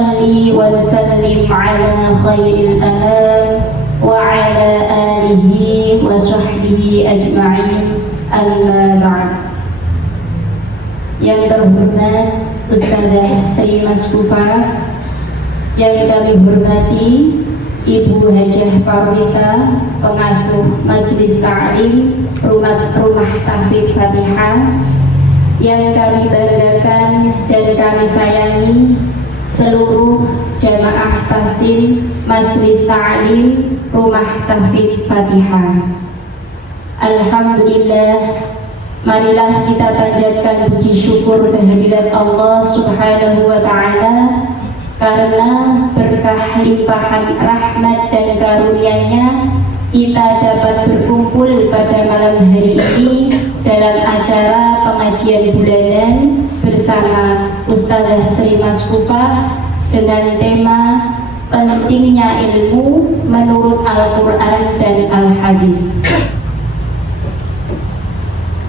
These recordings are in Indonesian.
salli wa sallim ala khairil anam wa ala alihi wa sahbihi ajma'in, amma ba'd. Yang terhormat Ustazah Sri Maskufa, yang kami hormati Ibu Hajah Parwita, pengasuh Majelis Ta'lim Rumah Tahfidz Fatihah, yang kami banggakan dan kami sayangi seluruh jamaah tahsin Majelis Ta'lim Rumah Tahfidz Fatihah. Alhamdulillah, marilah kita panjatkan puji syukur kehadirat Allah Subhanahu wa Ta'ala, karena berkah limpahan rahmat dan karunia-Nya kita dapat berkumpul pada malam hari ini dalam acara pengajian bulanan bersama Ustazah Sri Maskufa dengan tema pentingnya ilmu menurut Al-Quran dan Al-Hadis.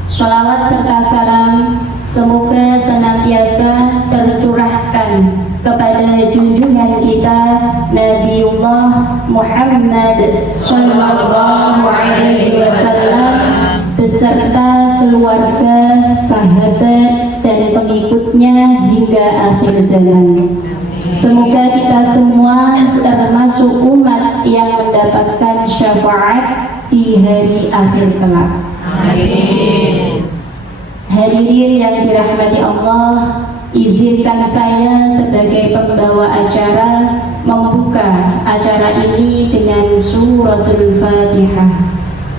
Sholawat serta salam semoga senantiasa tercurahkan kepada junjungan kita Nabiullah Muhammad Sallallahu Alaihi Wasallam beserta keluarga, sahabat dan pengikutnya hingga akhir zaman. Semoga kita semua termasuk umat yang mendapatkan syafaat di hari akhir kelak. Amin. Hadirin yang dirahmati Allah, izinkan saya sebagai pembawa acara membuka acara ini dengan suratul Fatihah.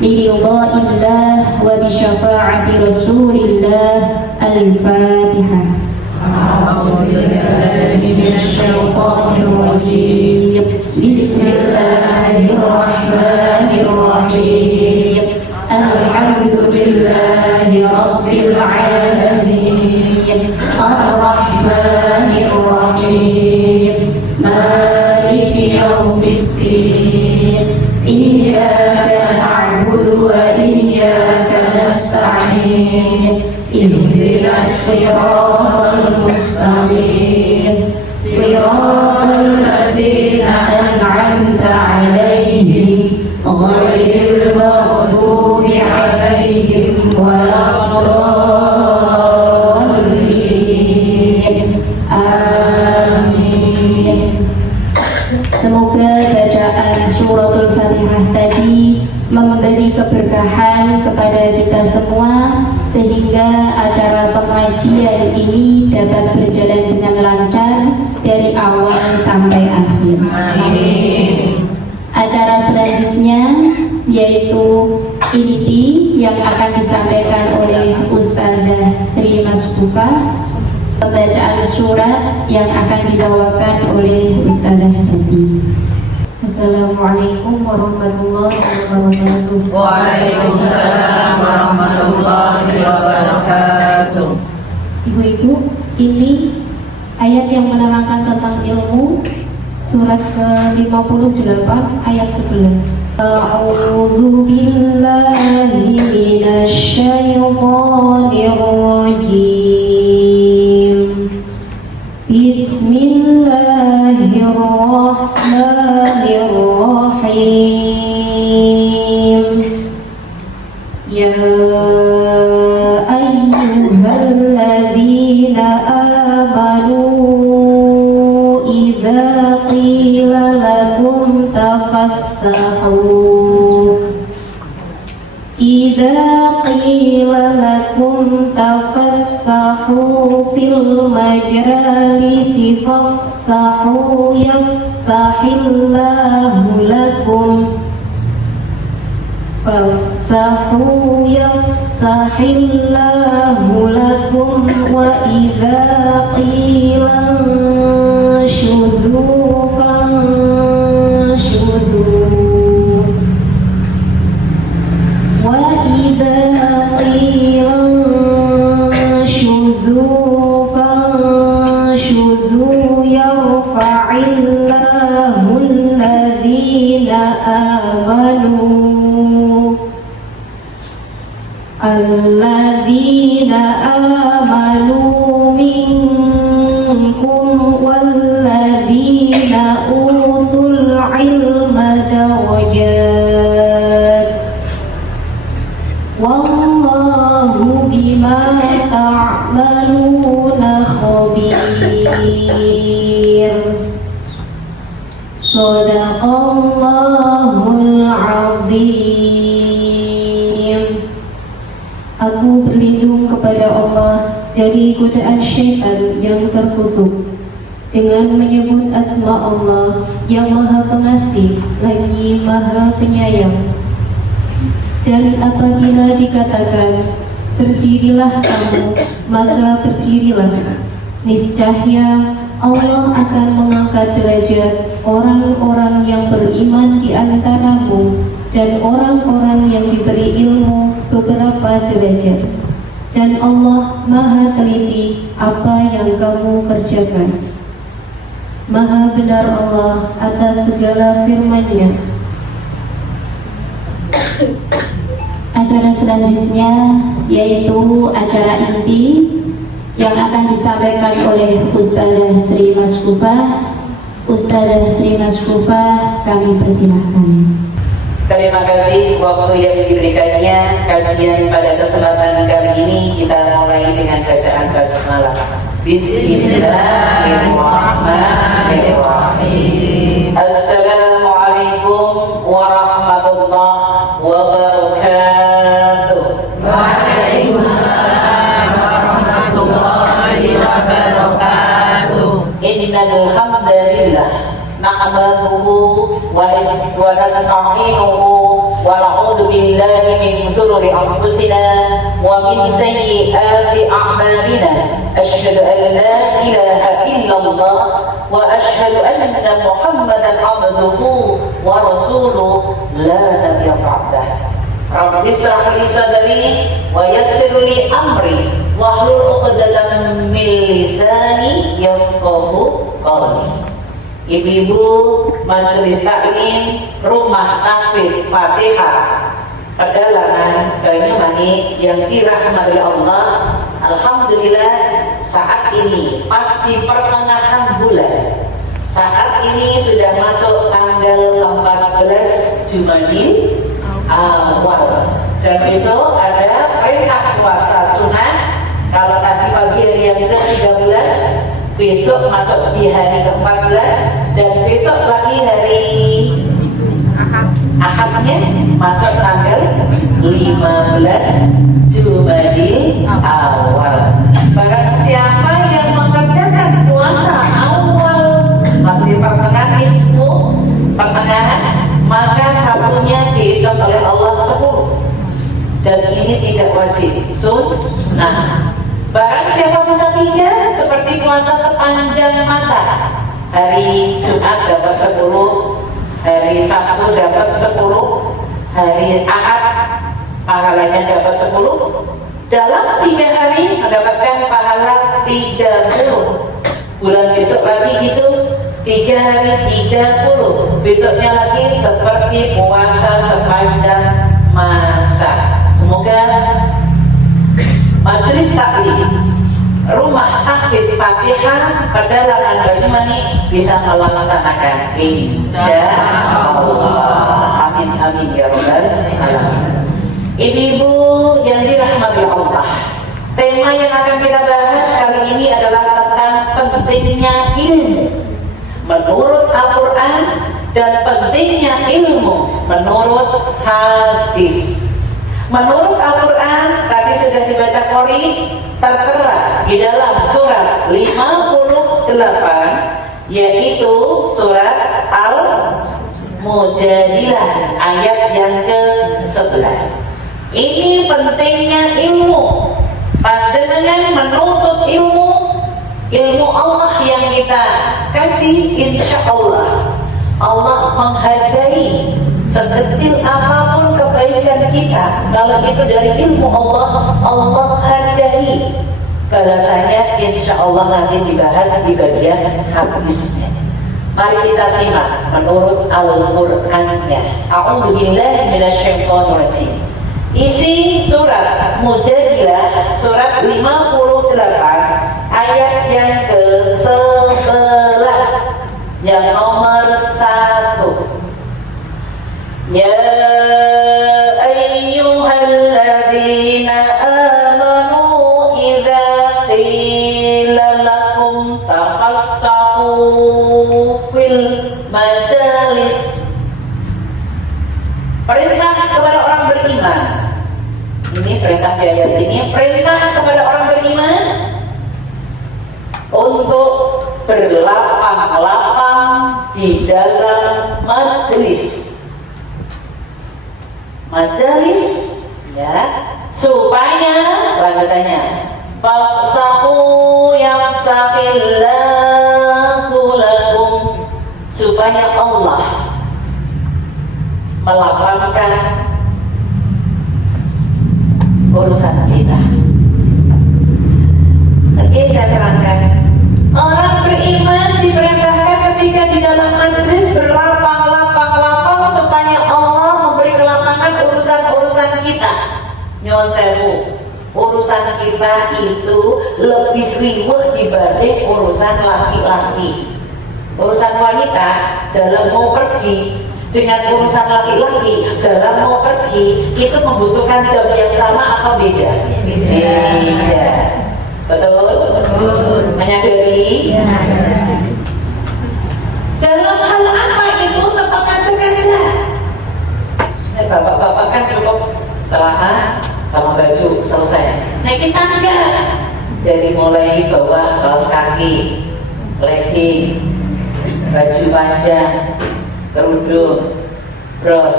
Liridha'illah wa bisyafa'ati Rasulillah. Al-Fatihah. A'udzubillahi minasyaitonir rajim. Bismillahirrahmanirrahim. Alhamdulillahi rabbil alamin. Ar-Rahmanir Rahim. Maliki yaumiddin. Iyyaka na'budu wa iyyaka nasta'in. Ihdinas siratal mustaqim. Siratal ladzina an'amta 'alaihim ghairil maghdubi 'alaihim waladdallin. Amin. Semoga bacaan suratul Fatihah tadi memberi keberkahan kepada kita semua, sehingga acara pengajian ini dapat berjalan dengan lancar dari awal sampai akhir. Amin. Acara selanjutnya yaitu inti yang akan disampaikan oleh Ustazah Sri Maskufa, pembacaan surat yang akan dibawakan oleh Ustazah tadi. Assalamualaikum warahmatullahi wabarakatuh. Waalaikumsalam warahmatullahi wabarakatuh. Ibu-ibu, ini ayat yang menerangkan tentang ilmu, surat ke-58 ayat 11. A'udzu billahi minasyaitonir rajim. Bismillahirrahmanirrahim. Ya ayyuhalladzina amanu idza qila lakum tafassahu fil majalisi fafsahu yafsahillahu lakum wa idza qila shuzu fanshuzu wa idza qila shuzu fanshuzu yarfa'illahu alladhina amanu minkum walladzina khabir. Shadaqallahul azim. Aku berlindung kepada Allah dari godaan syaitan yang terkutuk dengan menyebut asma Allah yang Maha Pengasih lagi Maha Penyayang. Dan apabila dikatakan berdirilah kamu, maka berdirilah. Niscaya Allah akan mengangkat derajat orang-orang yang beriman di antaramu dan orang-orang yang diberi ilmu beberapa derajat. Dan Allah Maha teliti apa yang kamu kerjakan. Maha benar Allah atas segala firman-Nya. Acara selanjutnya yaitu acara inti yang akan disampaikan oleh Ustazah Sri Maskufa. Ustazah Sri Maskufa, kami persilahkan. Terima kasih waktu yang diberikannya. Kajian pada kesempatan kali ini kita mulai dengan bacaan basmalah. Bismillahirrahmanirrahim. Assalamualaikum warahmatullahi wabarakatuh. Waalaikumsalam warahmatullahi wabarakatuh. Innal hamdalillah nahmaduhu wa nasta'inuhu wa na'udzu billahi min shururi anfusina wa min sayyiati a'malina. Asyhadu an la ilaha illallah wa asyhadu anna Muhammadan abduhu wa rasuluhu la nabiyya ba'dah. Rabbi shrah li sadri wa yassir li amri wahlul 'uqdatam min lisani yafqahu qawli. Ibu-ibu majelis taklim Rumah Tahfidz Fatihah Pedalangan Banyuwangi yang dirahmati Allah. Alhamdulillah, saat ini pasti pertengahan bulan. Saat ini sudah masuk tanggal 14 Jumadil Awal, dan besok ada perintah puasa sunnah. Kalau tadi pagi hari yang ke-13, besok masuk di hari ke-14, dan besok lagi hari Ahadnya masuk tanggal 15 Jumadil Awal. Barang siapa yang mengerjakan puasa awal masuk di pertengahan, maka sabunnya dihitung oleh Allah 10, dan ini tidak wajib, sunnah. Barang siapa bisa 3, seperti puasa sepanjang masa, hari Jumat dapat 10, hari Sabtu dapat 10, hari Ahad pahalanya dapat 10. Dalam 3 hari mendapatkan pahala 30. Bulan besok lagi gitu, 3 hari 30. Besoknya lagi seperti puasa sepanjang masa. Semoga majelis taklim Rumah Tahfidz Fatihah Pedalangan Banyuwangi bisa melaksanakan, insyaallah. Amin amin ya rabbal alamin. Ibu-ibu yang dirahmati Allah, tema yang akan kita bahas kali ini adalah tentang pentingnya ilmu menurut Al-Quran dan pentingnya ilmu menurut hadis. Menurut Al-Quran, tadi sudah dibaca Qori, tertera di dalam surat 58, yaitu surat Al-Mujadilah ayat yang ke-11. Ini pentingnya ilmu. Panjenengan menuntut ilmu Allah yang kita kaji, insya Allah Allah menghargai sekecil apapun kebaikan kita. Kalau itu dari ilmu Allah, Allah hargai. Balasannya insya Allah nanti dibahas di bagian hadisnya. Mari kita simak menurut Al-Qur'annya. A'udzubillahi minasyaitonirrajim. Isi surat Mujadilah surat 58 ayat yang ke-11 yang nomor 1. Ya ayyuhalladzina amanu idza qila lakum tafassahu fil majalis. Perintah kepada orang beriman. Ini perintah di ayat ini, perintah kepada orang beriman untuk berlapang-lapang di dalam majelis. Majelis, ya, supaya lanjutannya fafsahu yafsahillahu lakum, supaya Allah melapangkan urusan kita. Oke, saya terangkan. Orang beriman diperintahkan ketika di dalam majelis berlapang-lapang supaya Allah memberi kelapangan urusan-urusan kita. Nyon sewu, urusan kita itu lebih riuh dibanding urusan laki-laki. Urusan wanita dalam mau pergi dengan urusan laki-laki dalam mau pergi itu membutuhkan jam yang sama atau beda? Beda. Betul? Menyadari? Dalam hal apa ibu sepakati saja? Bapak-bapak kan cukup celana sama baju selesai. Nah kita enggak. Dari mulai bawa kaos kaki, legging, baju panjang, kerudung, bros,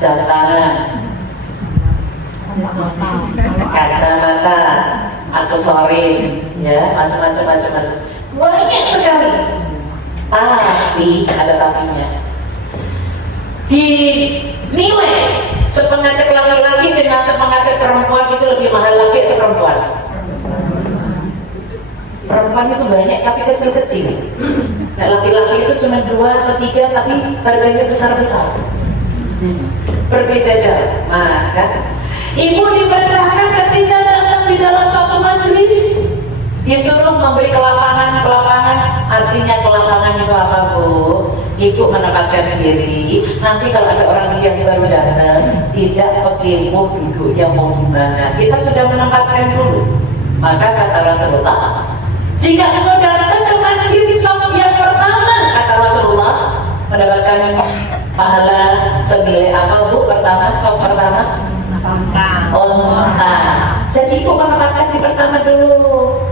jam tangan, kacamata, aksesoris, ya, macam-macam. Banyak sekali. Tapi ada tapinya. Dinilai sepengatek laki-laki dengan sepengatek perempuan itu lebih mahal laki atau perempuan? Perempuan itu banyak tapi kecil-kecil. Nah, laki-laki itu cuma 2 atau 3 tapi harganya besar-besar. Berbeda jauh. Maka ibu diperintahkan ketika datang di dalam suatu majelis disuruh memberi kelapangan, artinya kelapangan itu apa bu? Ibu menempatkan diri. Nanti kalau ada orang yang baru datang tidak kekimpuk duduknya mau gimana. Kita sudah menempatkan dulu. Maka kata Rasulullah, jika engkau datang ke masjid soft yang pertama, kata Rasulullah, mendapatkan pahala senilai apa bu? Pertama, soft pertama, onta. Jadi ibu menempatkan di pertama dulu.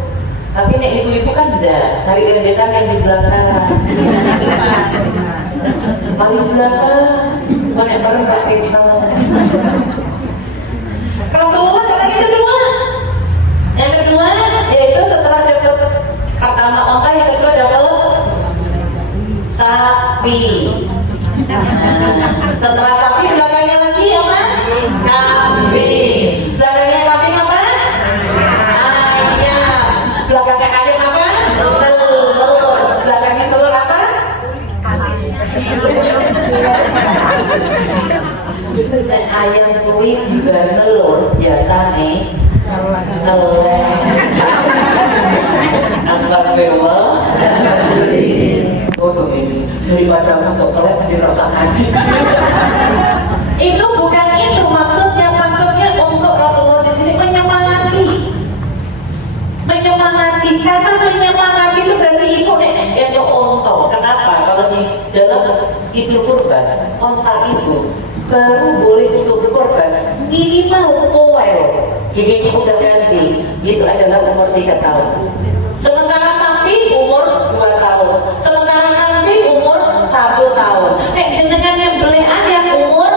Tapi nek ibu-ibu kan enggak, cari rendetan yang di belakang. Paling belakang, banyak barang Mbak kita. Rasulullah katanya kedua. Yang kedua yaitu setelah dapat pertama onta, yang kedua dapat sapi. Setelah sapi belakangnya lagi apa? Kambing. Belakangnya kambing apa? Ayam. Belakangnya ayam apa? Telur. Belakangnya telur apa? Ayam kuwi juga telur biasa nih. Telur. Astagfirullah. Bodoh ini. Daripada untuk telur dirasa ngaji. Itu bukan itu maksudnya untuk Rasulullah di sini menyemangati. Kata menyemangati itu berarti ibu yang onto. Kenapa? Kalau di dalam Idul Kurban, onta itu baru boleh untuk berkorban minimal poel. Giginya udah ganti, itu adalah umur 3 tahun. Sementara sapi umur 2 tahun. Sementara kambing umur 1 tahun. Dengan yang belean yang umur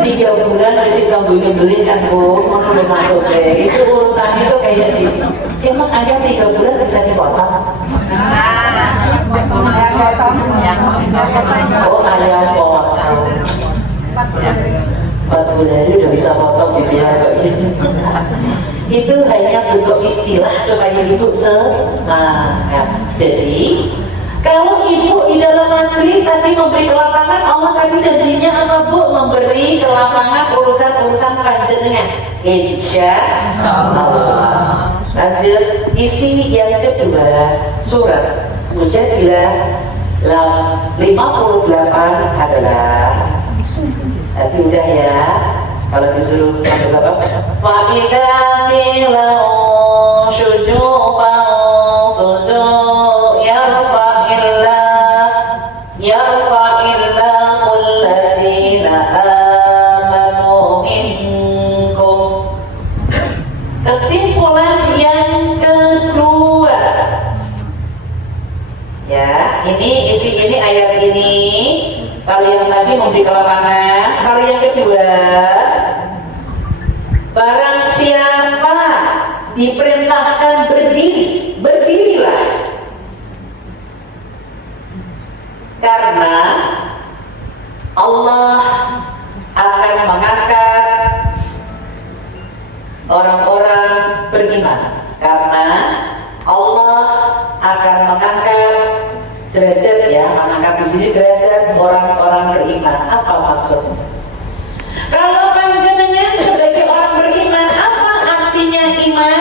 3 bulan masih sambil beli kan bu, belum masuk deh. Itu urutannya tuh kayak gini. Emang ayam 3 bulan bisa dipotong? Oh ayam potong. 4 bulan ini udah bisa potong gitu ya. Itu hanya bentuk istilah supaya ibu semangat. Jadi kalau ibu di dalam majelis tadi memberi kelapangan, Allah tadi janjinya apa bu? Memberi kelapangan urusan-urusan panjenengan. Insya Allah. Lanjut isi yang kedua, surat Mujadilah 58 adalah tadi udah ya. Kalau disuruh satu berapa? Fa'idha bilau syuju'fa Ya, ini ayat ini. Kalau yang tadi memberi kelapangan, kalau yang kedua, barang siapa diperintahkan berdiri, berdirilah. Karena Allah akan mengangkat orang-orang beriman. Karena Allah akan mengangkat derajat, ya, mengangkat di sini derajat orang-orang beriman. Apa maksudnya? Kalau panjenengan sebagai orang beriman, apa artinya iman?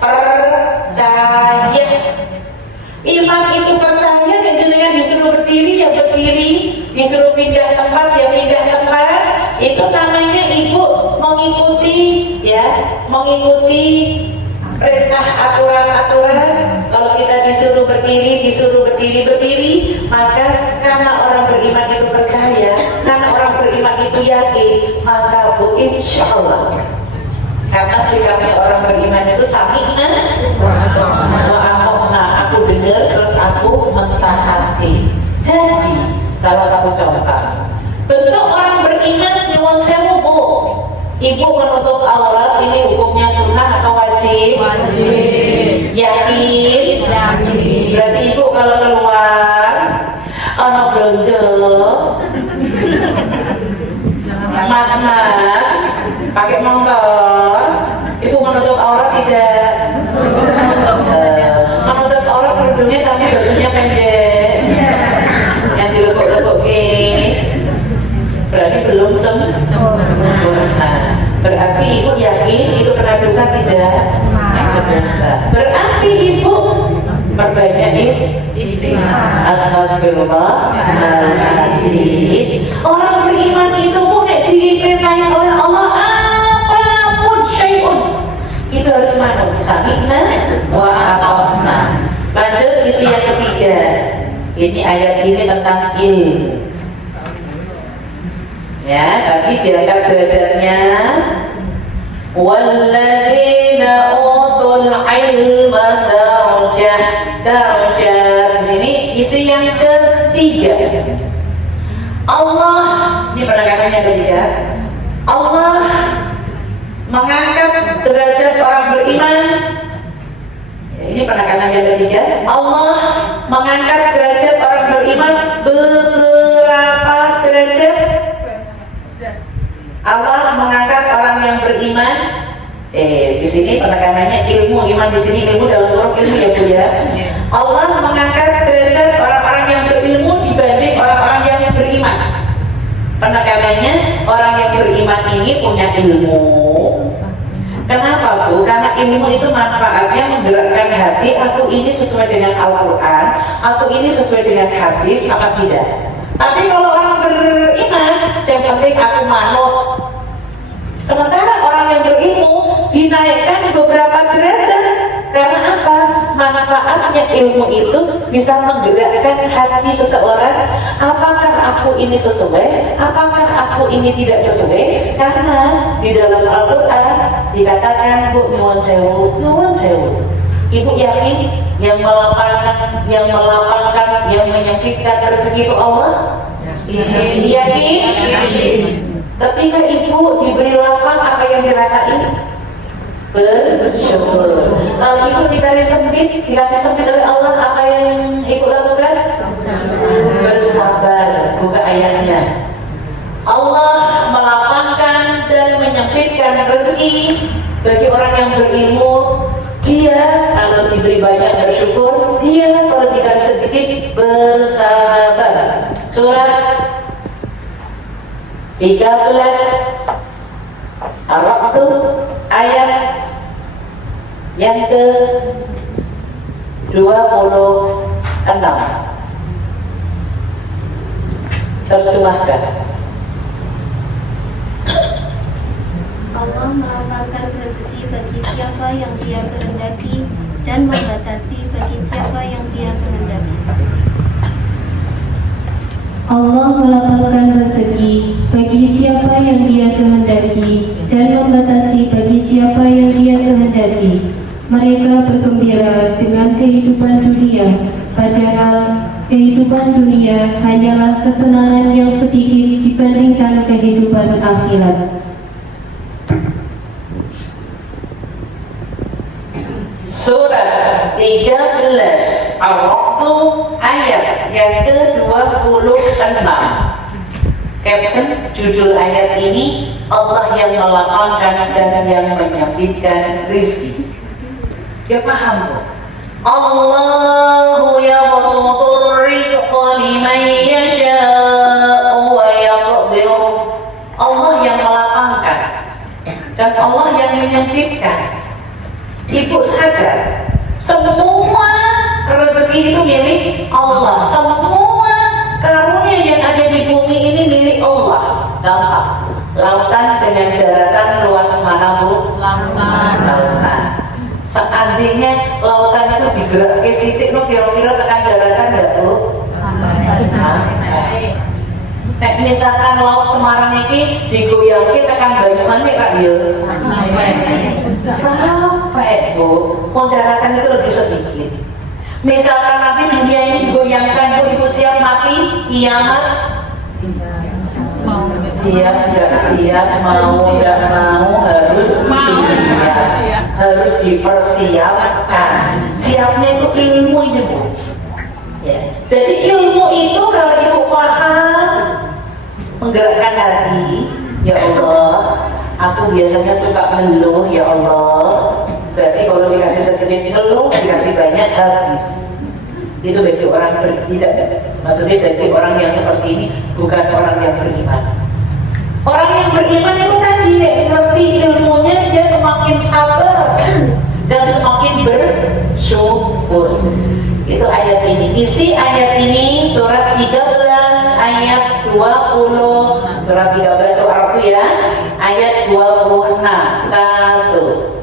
Percaya. Iman itu percaya, dan jenengan disuruh berdiri ya berdiri, disuruh pindah tempat ya pindah tempat. Itu namanya ibu mengikuti, ya, mengikuti perintah aturan-aturan. Kalau kita disuruh berdiri, maka karena orang beriman itu percaya, karena orang beriman itu yakin, maka bu insya Allah. Karena sikapnya orang beriman itu sami'na wa ata'na, aku dengar terus aku mentaati. Jadi salah satu contoh bentuk orang beriman nyuwun sewu bu. Ibu menutup aurat ini hukumnya sunnah atau wajib? Wajib. Yakin? Yakin. Berarti ibu kalau keluar anak belanja, mas pakai motor, ibu menutup aurat tidak? Menutup aurat kerudungnya tapi bajunya pendek, yang dilebok-lebok berarti belum sempurna. Berarti ibu yakin itu kena dosa tidak? Dosa. Berarti ibu perbanyak istighfar. Astagfirullahaladzim. Orang beriman itu pun diperintahin oleh Allah apapun syai'un itu harus manut. Sami'na wa ata'na. Lanjut isi yang ketiga. Ini ayat ini tentang ilmu. Ya, tadi diangkat derajatnya. Walladzina utul ilma darajat. Di sini isi yang ketiga. Allah, ini penekatannya ketiga. Allah mengangkat derajat orang beriman. Ini penekanannya ketiga. Allah mengangkat derajat orang beriman beberapa derajat. Allah mengangkat orang yang beriman. Di sini penekanannya ilmu, iman di sini ilmu dalam kurung ilmu ya Bu ya. Allah mengangkat derajat orang-orang yang berilmu dibanding orang-orang yang beriman. Penekanannya orang yang beriman ini punya ilmu. Kenapa Bu? Karena ilmu itu manfaatnya menggerakkan hati. Aku ini sesuai dengan Al-Quran, aku ini sesuai dengan hadis, apa tidak? Tapi kalau orang beriman, yang penting aku manut. Sementara orang yang berilmu dinaikkan beberapa derajat. Karena apa? Manfaatnya ilmu itu bisa menggerakkan hati seseorang. Apakah aku ini sesuai? Apakah aku ini tidak sesuai? Karena di dalam Al-Quran dikatakan Bu nyuwun sewu, ibu yakin yang melapangkan, yang menyempitkan rezeki itu Allah? Yakin? Ketika ibu diberi lapang, apa yang dirasain? Bersyukur. Kalau ibu dikasih sempit oleh Allah, apa yang ibu lakukan? Bersabar. Buka ayatnya. Allah melapangkan dan menyempitkan rezeki bagi orang yang berilmu. Dia kalau diberi banyak bersyukur, dia kalau dikasih sedikit bersabar. Surat 13 Ar-Ra'd ayat yang ke-26. Terjemahkan. Allah melapangkan rezeki bagi siapa yang Dia kehendaki dan membatasi bagi siapa yang Dia kehendaki. Allah melapangkan rezeki bagi siapa yang Dia kehendaki dan membatasi bagi siapa yang Dia kehendaki. Mereka bergembira dengan kehidupan dunia Padahal kehidupan dunia hanyalah kesenangan yang sedikit dibandingkan kehidupan akhirat. Surat 13 Al-Waqtu ayat yang ke-26. Caption judul ayat ini, Allah yang melapangkan dan yang menyempitkan rizki. Dia paham kok. Allahu yabsutur rizqa liman yasha'u wa yaqdir. Allah yang melapangkan dan Allah yang menyempitkan. Ibu sadar, semua rezeki itu milik Allah. Semua karunia yang ada di bumi ini milik Allah. Contoh, lautan dengan daratan luas mana Bu? Lautan. Seandainya lautan itu digerakkan sitik, no kira-kira tekan daratan enggak Bu? Nek misalkan laut Semarang ini digoyangke tekan Banyumanik Kak ya. Sampai Bu, daratan itu lebih sedikit. Misalkan nanti dunia ini digoyangkan, Bu, Ibu siap mati kiamat? Siap, tidak siap, mau tidak mau harus siap, harus dipersiapkan. Siapnya itu ilmu itu Bu. Ya. Jadi ilmu itu kalau Ibu paham, menggerakkan hati, ya Allah, aku biasanya suka mengeluh, ya Allah. Berarti kalau dikasih sedikit ngeluh, dikasih banyak habis. Itu bagi orang tidak, maksudnya bagi orang yang seperti ini bukan orang yang beriman. Orang yang beriman itu tadi ngerti ilmunya, dia semakin sabar dan semakin bersyukur. Itu ayat ini. Isi ayat ini surat 13 ayat 20. Surat 13 itu Arab ya. Ayat 26. 1.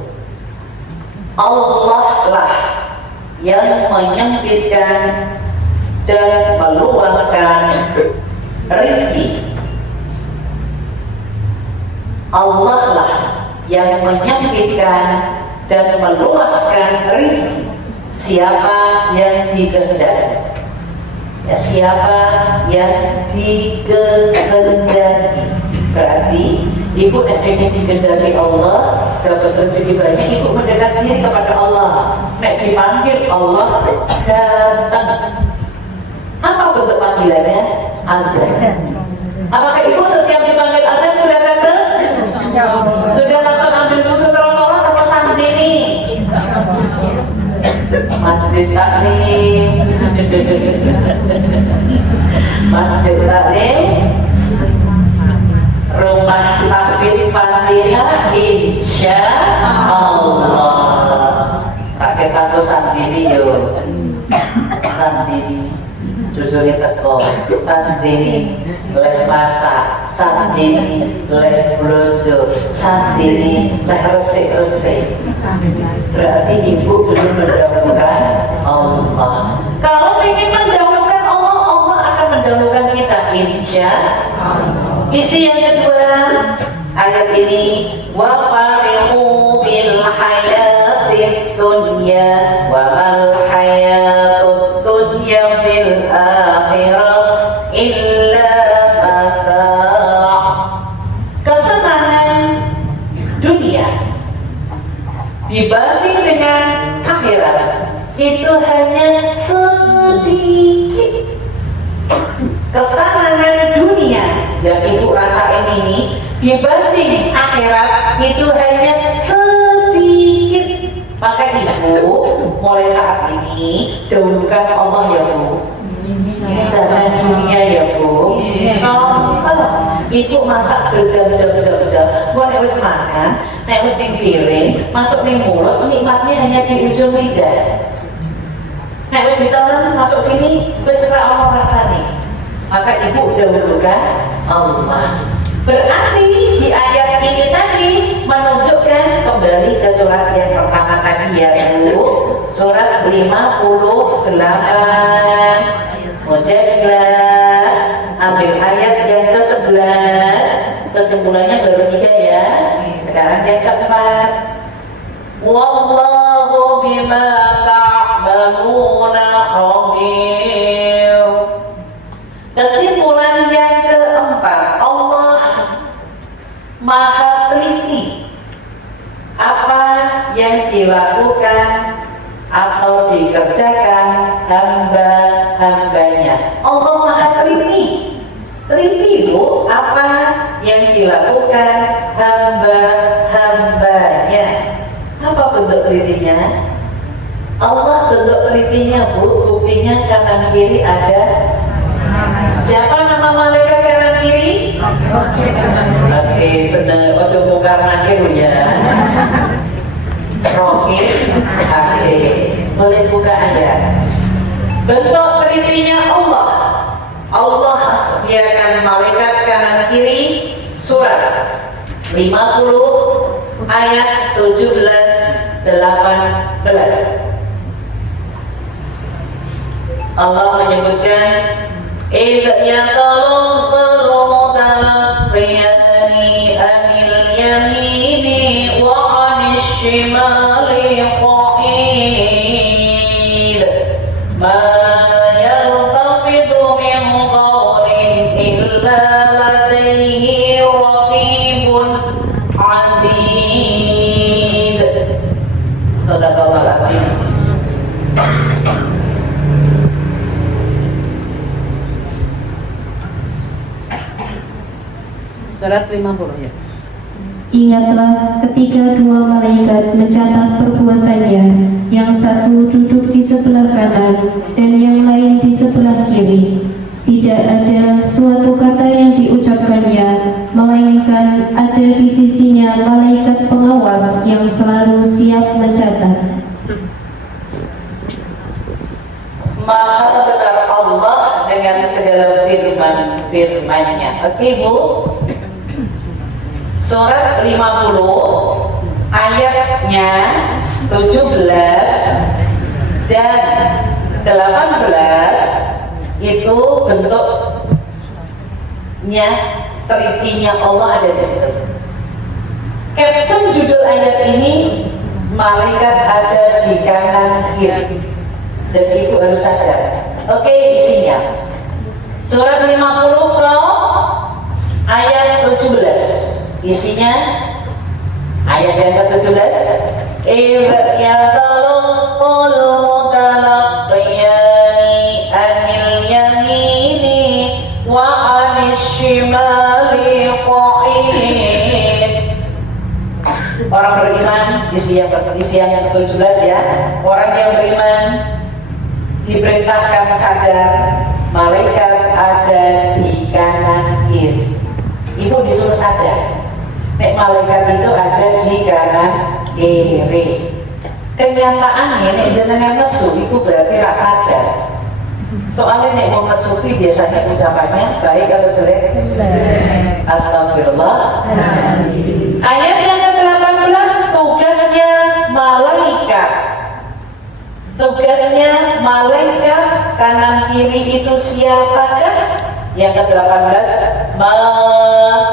Allah lah yang menyempitkan dan meluaskan rezeki. Allah lah yang menyempitkan dan meluaskan rezeki. Siapa yang dikehendaki? Ya, siapa yang dikehendaki? Berarti Ibu dan ingin dikehendaki Allah dapat rezeki banyak, Ibu mendekat diri kepada Allah. Nek dipanggil Allah datang. Apa bentuk panggilannya? Adzan. Apakah Ibu setiap dipanggil adzan sudah datang? Sudah langsung ambil wudhu terus sholat atau sendiri? Masjid taklim, masjid taklim, rumah tahfidz Fatihah, insya Allah. Pakai tato sendiri yo, sendiri, jujurnya teko, sendiri, leh masak, sendiri, leh blojo, sendiri, leh resik-resik. Berarti Ibu belum mendahulukan Allah. Kalau ingin mendahulukan Allah, Allah akan mendahulukan kita, insya Allah. Isi yang kedua ayat ini, wa farihu bil hayatid dunya wa mal hayatud dunya fil akhirah illa mata'. Kesenangan dunia dibanding dengan akhirat itu hanya sedikit. Kesenangan dunia yang Ibu rasain ini dibanding akhirat itu hanya sedikit. Maka Ibu mulai saat ini dahulukan Allah ya Bu, jangan dunia ya Bu. Contoh Ibu masak berjam-jam, mau harus makan, harus piring, masuk di mulut, nikmatnya hanya di ujung lidah. Harus ditelan masuk sini, berserah Allah rasanya. Maka Ibu dahulukan Allah. Berarti di ayat ini tadi menunjukkan kembali ke surat yang pertama tadi ya Bu, surat 58 Mujadilah. Ambil ayat yang ke-11, kesimpulannya baru 3 ya. Sekarang yang keempat. Wallahu bima ta'maluna khabir. mengerjakan hamba-hambanya. Allah Maha teliti loh apa yang dilakukan hamba-hambanya. Apa bentuk telitinya? Allah bentuk telitinya, Bu, buktinya kanan kiri ada. Siapa nama malaikat kanan kiri? Oke, benar. Ojo bongkar nakir ya. Rocky, oke. Boleh buka aja. Bentuk telitinya Allah. Allah sediakan malaikat kanan kiri. Surat 50 ayat 17 18. Allah menyebutkan idh yatalaqqal mutalaqqiyani anil yamini wa 'anil shimali qa'id ma yaltafidu min qawlin illa ladayhi raqibun 'atid. Shadaqallahu alazim. Surat 50 ya. Ingatlah ketika dua malaikat mencatat perbuatannya, yang satu duduk di sebelah kanan dan yang lain di sebelah kiri. Tidak ada suatu kata yang diucapkannya, melainkan ada di sisinya malaikat pengawas yang selalu siap mencatat. Maha benar Allah dengan segala firman-firmannya. Oke, Bu. Surat 50 ayatnya 17 dan 18 itu bentuknya telitinya Allah ada di situ. Caption judul ayat ini, malaikat ada di kanan kiri. Dan ibu harus sadar. Oke, isinya surat 50 ayat 17. Isinya ayat yang ke-17, idh yatalaqqal mutalaqqiyani anil yamini wa 'anil shimali qa'id. Orang beriman, isi yang ke-17 ya. Orang yang beriman diperintahkan sadar malaikat ada di kanan kiri. Ibu disuruh sadar nek malaikat itu ada di kanan kiri. Kenyataannya nek jenengan nesu itu berarti rak sadar. Soalnya nek mau nesu itu biasanya ucapannya baik atau jelek? Astagfirullah. Ayat yang ke-18, tugasnya malaikat. Tugasnya malaikat kanan kiri itu siapakah? Yang ke-18,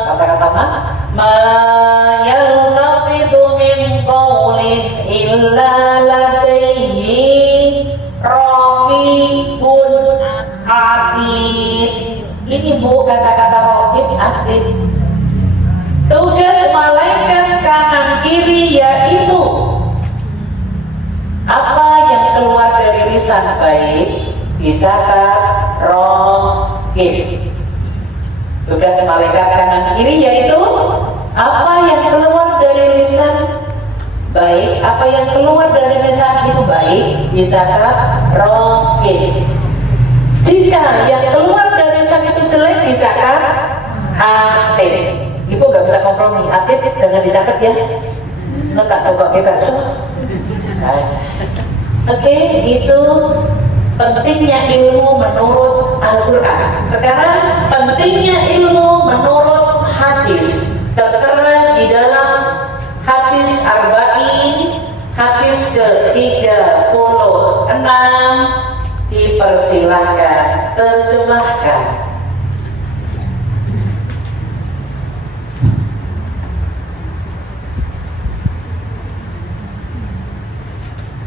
kata-kata ma yaltafidu min qawlin illa ladayhi raqibun atid. Ini Bu kata-kata raqib atid. Tugas malaikat kanan kiri yaitu apa yang keluar dari lisan baik dicatat raqib. Tugas malaikat kanan kiri yaitu apa yang keluar dari lisan baik, apa yang keluar dari lisan itu baik dicatat raqib. Jika yang keluar dari lisan itu jelek dicatat atid. Ibu gak bisa kompromi, atid jangan dicatat ya. Nggak tahu kita so. Oke, itu pentingnya ilmu menurut Al-Quran. Sekarang pentingnya ilmu menurut hadis. Tertera di dalam hadis Arba'in, hadis ke-36. Dipersilahkan terjemahkan.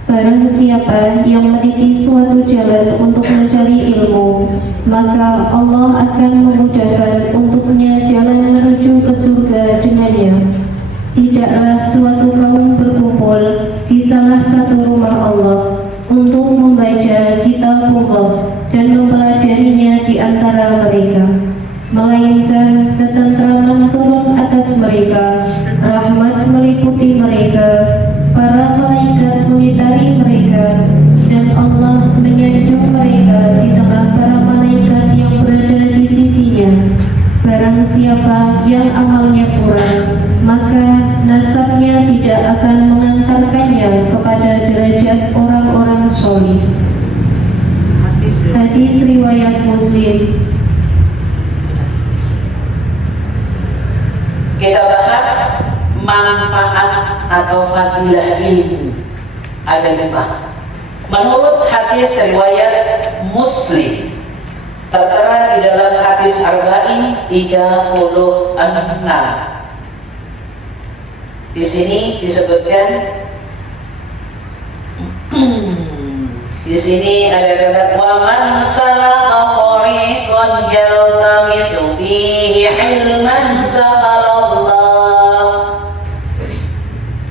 Barang siapa yang meniti suatu jalan untuk mencari ilmu, maka Allah akan memudahkan untuknya jalan menuju ke surga dengannya. Tidaklah suatu kaum berkumpul di salah satu rumah Allah untuk membaca dan mempelajarinya di antara mereka, melainkan ketentraman turun atas mereka, rahmat meliputi mereka, para malaikat mengitari mereka, dan Allah menyanjung mereka di tengah para malaikat yang berada di sisinya. Barang siapa yang amalnya kurang, maka nasabnya tidak akan mengantarkannya kepada derajat orang-orang solih. Hadis riwayat Muslim. Kita bahas manfaat atau fadilah ilmu. Ada 5. Menurut hadis riwayat Muslim, tertera di dalam hadis Arba'in 36. Di sini disebutkan, di sini ada kata wa man salaka tariqan yaltamisu fihi ilman sahalallah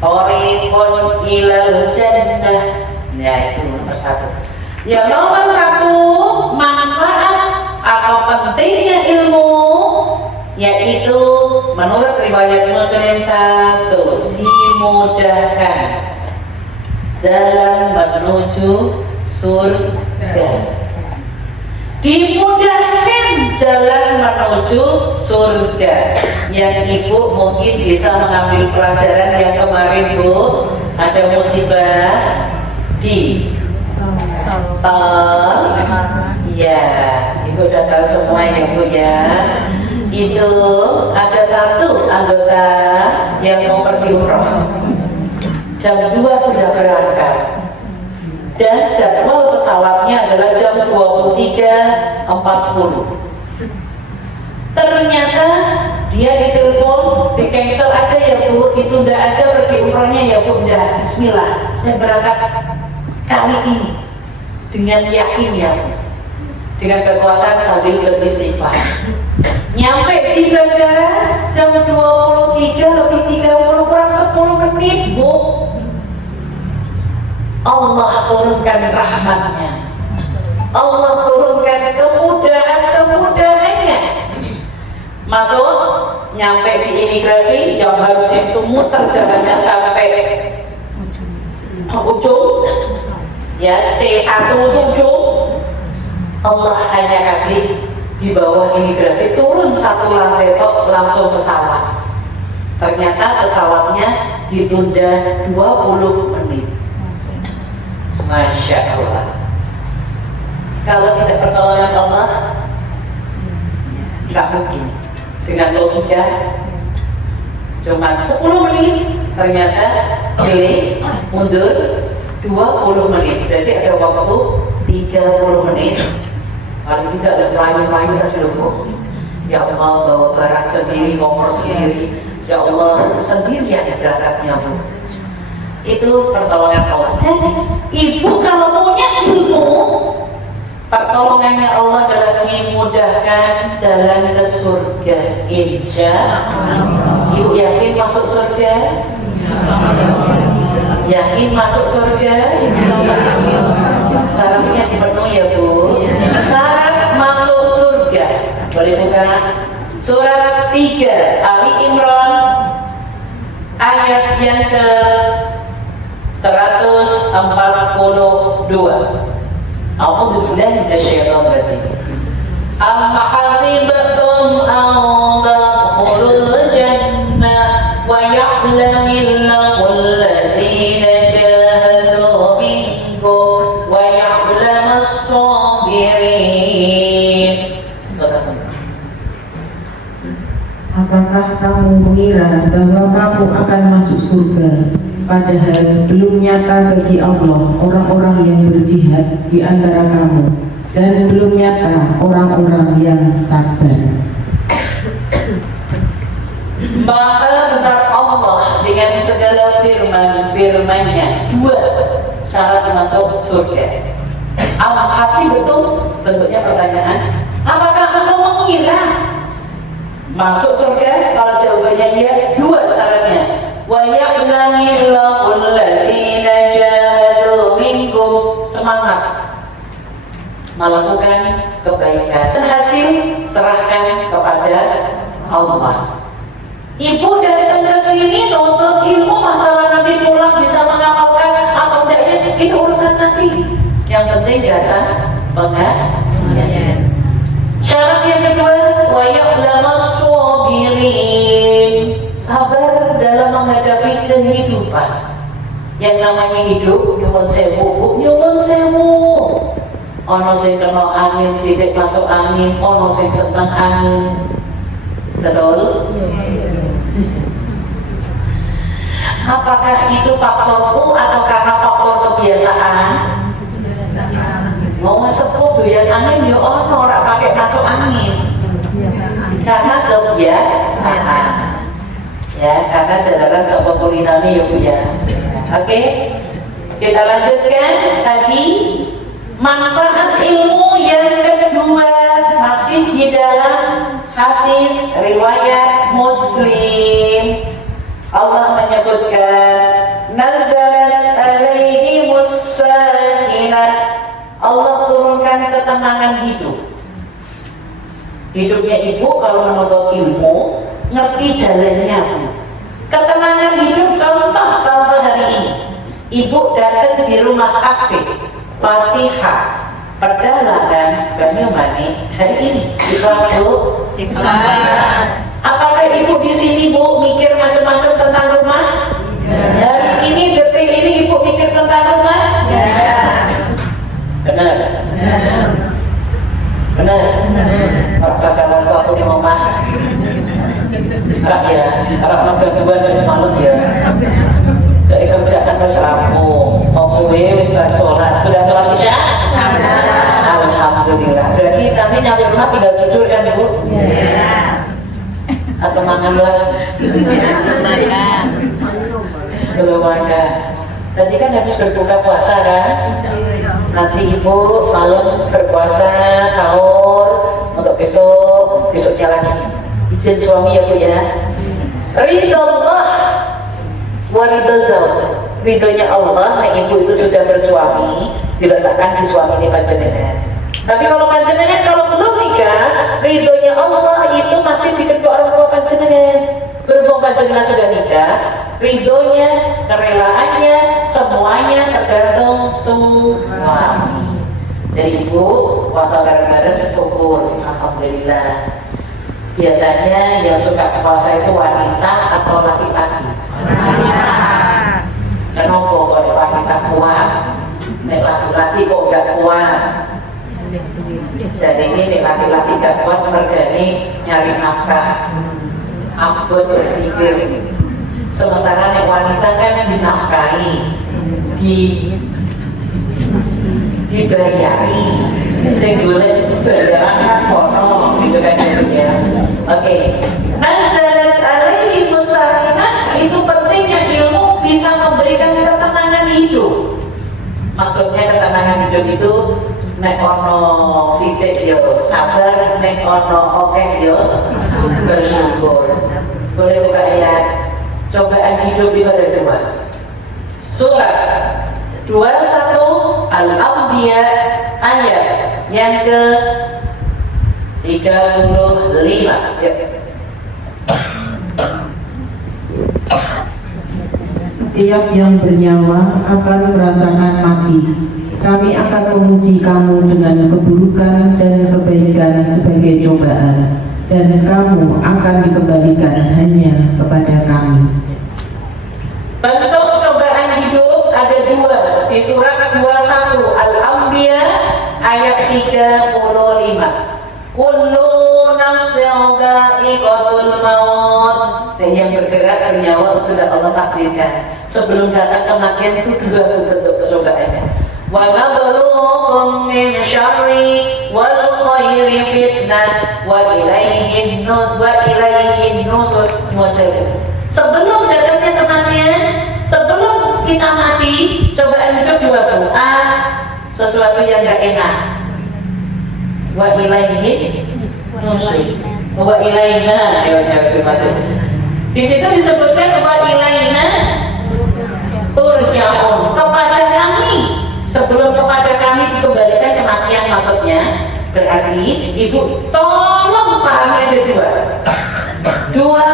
tariqan ilal jannah. Ya, itu nomor 1. Yang nomor 1, manfaat atau pentingnya ilmu, yaitu menurut riwayat Muslim 1, dimudahkan jalan menuju surga. Dimudahkan jalan menuju surga. Yang ibu mungkin bisa mengambil pelajaran yang kemarin, Bu, ada musibah di tol. Ya, ibu udah tahu semua ya, Bu ya. Itu ada satu anggota yang mau pergi umroh. Jam 2 sudah berangkat. Dan jadwal pesawatnya adalah jam 23.40. Ternyata dia ditelepon, di cancel aja ya Bu, ditunda aja pergi umrohnya ya Bu. Udah, bismillah, saya berangkat kali ini dengan yakin ya Bu, dengan kekuatan sambil beristighfar. Nyampe di bandara jam 23:30 kurang 10 menit Bu. Allah turunkan rahmatnya, Allah turunkan kemudahannya. Masuk, nyampe di imigrasi yang harusnya itu muter jalannya sampai ujung, ya C1 ujung, Allah hanya kasih di bawah imigrasi turun 1 lantai tok langsung pesawat. Ternyata pesawatnya ditunda 20 menit. Masya Allah. Kalau tidak pertolongan Allah, nggak mungkin. Dengan logika, cuma 10 menit, ternyata delay, mundur 20 menit. Berarti ada waktu 30 menit. Paling tidak ada lain-lain tadi loh. Ya Allah, bawa barang sendiri, koper sendiri. Ya Allah, sendirian berangkatnya Bu. Itu pertolongan Allah. Jadi ibu kalau punya ilmu, pertolongannya Allah adalah dimudahkan jalan ke surga. Insya Allah. Ibu yakin masuk surga? Yakin masuk surga? Syaratnya dipenuhi ya Bu. Syarat masuk surga. Boleh buka surat 3 Ali Imran ayat yang ke 142. A'udzubillahi minasyaitonir rajim. Am hasibtum an tadkhulul jannah wa ya'lamillahu alladhina jahadu minkum wa ya'lamus sabirin. Apakah kamu mengira bahwa kamu akan masuk surga, padahal belum nyata bagi Allah orang-orang yang berjihad di antara kamu, dan belum nyata orang-orang yang sabar? Maka benar Allah dengan segala firman-firmannya. 2 syarat masuk surga. Al-Hasib betul bentuknya pertanyaan. Apakah engkau mengira masuk surga? Kalau jawabannya ya, 2 syaratnya. Wa ya'lamillahu alladhina jahadu minkum. Semangat. melakukan kebaikan. Hasil serahkan kepada Allah. Ibu datang ke sini nuntut ilmu, masalah nanti pulang bisa mengamalkan atau tidaknya itu urusan nanti. Yang penting datang pengajian. Syarat yang kedua, wa ya'lamus sabirin. Sabar dalam menghadapi kehidupan. Yang namanya hidup nyuwun sewu, nyuwun sewu. Ono sing kena angin sithik masuk angin, ono sing seneng angin. Betul? Apakah itu faktorku atau karena faktor kebiasaan? Mau sepuh doyan angin ya ono ora pakai masuk angin. Karena kebiasaan. Ya, karena jalanan sapa kulinane ya Bu ya. Oke. Kita lanjutkan tadi manfaat ilmu yang kedua masih di dalam hadis riwayat Muslim. Allah menyebutkan nazalat alaihimus sakinah. Allah turunkan ketenangan hidup. Hidupnya ibu kalau menuntut ilmu ngerti jalannya Bu. Ketenangan hidup contoh hari ini. Ibu datang di rumah kafe Fatihah Pedalangan Banyumanik hari ini di kelas Bu. Apakah ibu di sini Bu mikir macam-macam tentang rumah? Ya. Hari ini detik ini ibu mikir tentang rumah? Ya. Benar. Benar. Apakah kalau aku di rumah? Harap ya, harap menggangguan dari semalam ya. Saya kerjakan pas rampung, mau kue, sudah sholat isya? Alhamdulillah. Berarti nanti nyampe rumah tinggal tidur kan Bu? Iya. Atau makan lagi? Belum ada. Tadi kan habis berbuka puasa kan? Nanti ibu malam berpuasa, sahur untuk besoknya lagi. Izin suami ya Bu ya. Ridho Allah wa ridho zawj. Ridhonya Allah, nah ibu itu sudah bersuami, diletakkan di suami ini panjenengan. Tapi kalau panjenengan kalau belum nikah, ridhonya Allah itu masih di kedua orang tua panjenengan. Berhubung panjenengan sudah nikah, ridhonya, kerelaannya, semuanya tergantung suami. Jadi ibu puasa bareng-bareng bersyukur, alhamdulillah. Biasanya yang suka puasa itu wanita atau laki-laki? Kenapa kok wanita kuat? Nek laki-laki kok gak kuat? Jadi ini laki-laki gak kuat mergani nyari nafkah. Abot berpikir. Sementara nek wanita kan dinafkahi, dibayari, sing golek bayaran kan kono gitu kan ya. Oke. Nazalat alaihi musakinah, itu pentingnya ilmu bisa memberikan ketenangan hidup. Maksudnya ketenangan hidup itu nek ono sithik yo sabar, nek ono okeh yo bersyukur. Boleh buka ayat. Cobaan hidup itu ada dua. Surat 21 Al-Anbiya ayat yang ke 35 ya. Setiap yang bernyawa akan merasakan mati. Kami akan memuji kamu dengan keburukan dan kebaikan sebagai cobaan, dan kamu akan dikembalikan hanya kepada kami. Bentuk cobaan hidup ada dua di surat 21 Al-Anbiya ayat 35. Kullu nafsin dha'iqatul maut. Yang bergerak bernyawa sudah Allah takdirkan. Sebelum datang kematian itu dua bentuk percobaannya. Wa nabluukum min syarri wal khairi fitnah wa ilaihin nusur. Sebelum datangnya kematian, sebelum kita mati, cobaan hidup dua doa, sesuatu yang gak enak. Wa ilaihin nusur. Wa ilaina di situ disebutkan wa ilaina turja'un, kepada kami. Sebelum kepada kami dikembalikan kematian maksudnya. maksudnya berarti ibu tolong pahami ada dua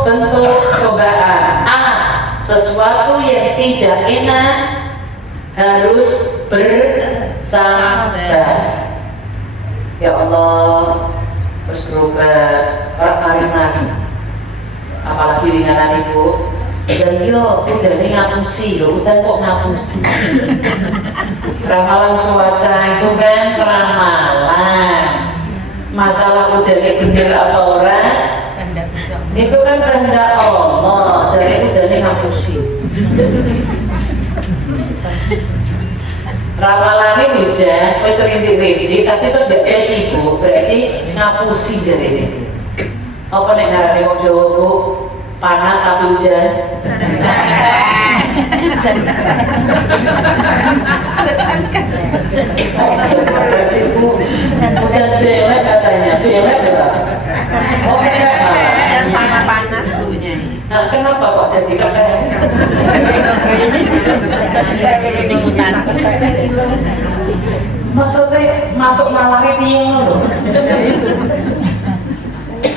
bentuk cobaan. A, sesuatu yang tidak enak harus bersabar. Ya Allah, terus berubah orang mari-mari, apalagi ringanan ibu. Dan yo, udah ini ngapusi, yo, udah kok ngapusi. Ramalan cuaca itu kan ramalan. Masalah udah ini bener apa orang? Itu kan kehendak Allah. Jadi udah ini ngapusi. Ramalannya hujan, wis rintik-rintik, tapi terus gak jadi ibu, berarti ngapusi jadi ini. Apa nek ngarani wong Jawa Bu? Panas tapi hujan. Hujan belek katanya, belek berapa? Oh belek Dan sama panas dulunya. Nah kenapa kok jadi katanya? Maksudnya masuk malari piye lho.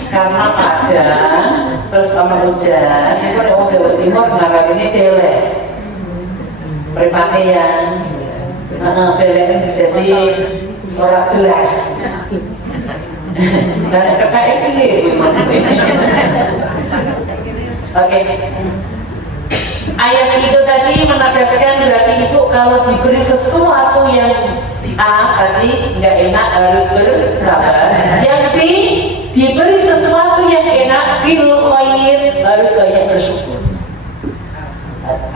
Karena kadang terus sama hujan itu orang Jawa Timur ngarang ini belek berpakaian belek jadi orang jelas. Dan kakak ini oke. Ayat itu tadi menegaskan berarti ibu kalau diberi sesuatu yang A tadi nggak enak harus bersabar. Yang B diberi sesuatu yang enak bil khair harus banyak bersyukur.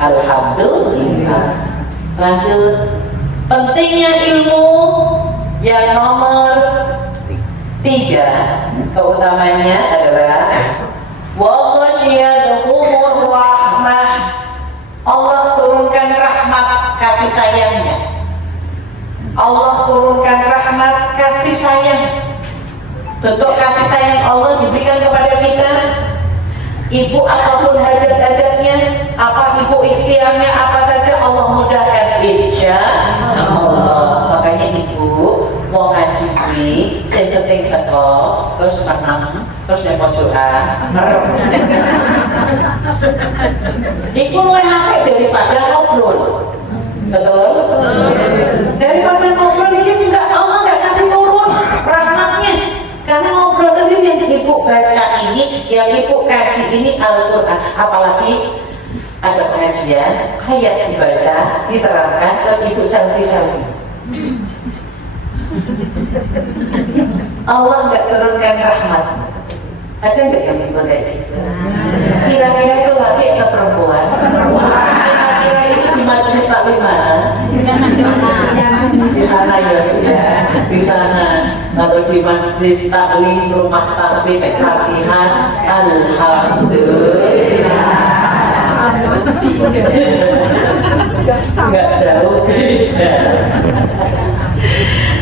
Alhamdulillah. Lanjut. Pentingnya ilmu yang nomor 3 keutamanya adalah wa ghasyiyatuhumur rahmah. Allah turunkan rahmat kasih sayangnya. Allah turunkan rahmat kasih sayang. Bentuk kasih sayang Allah diberikan kepada kita. Ibu apapun hajat-hajatnya, apa ibu ikhtiarnya apa saja Allah mudahkan insya Allah. Makanya ibu mau ngaji kuwi sing penting teko terus menang terus nek pojokan merem. Iku luwih apik daripada ngobrol. Betul? Daripada ngobrol ini Allah enggak kasih turun rahmatnya. Karena ngobrol sendiri yang ibu baca ini, yang ibu kaji ini Al-Quran. Apalagi ada pengajian, ayat dibaca, diterangkan, terus ibu selfie-selfie. Allah nggak turunkan rahmat. Ada nggak yang ibu kayak gitu? Kira-kira itu laki atau perempuan? Kira-kira itu di majelis taklim mana? Di sana ya, di sana. Kalau di majelis taklim rumah taklim Fatihah, alhamdulillah. Nggak jauh beda.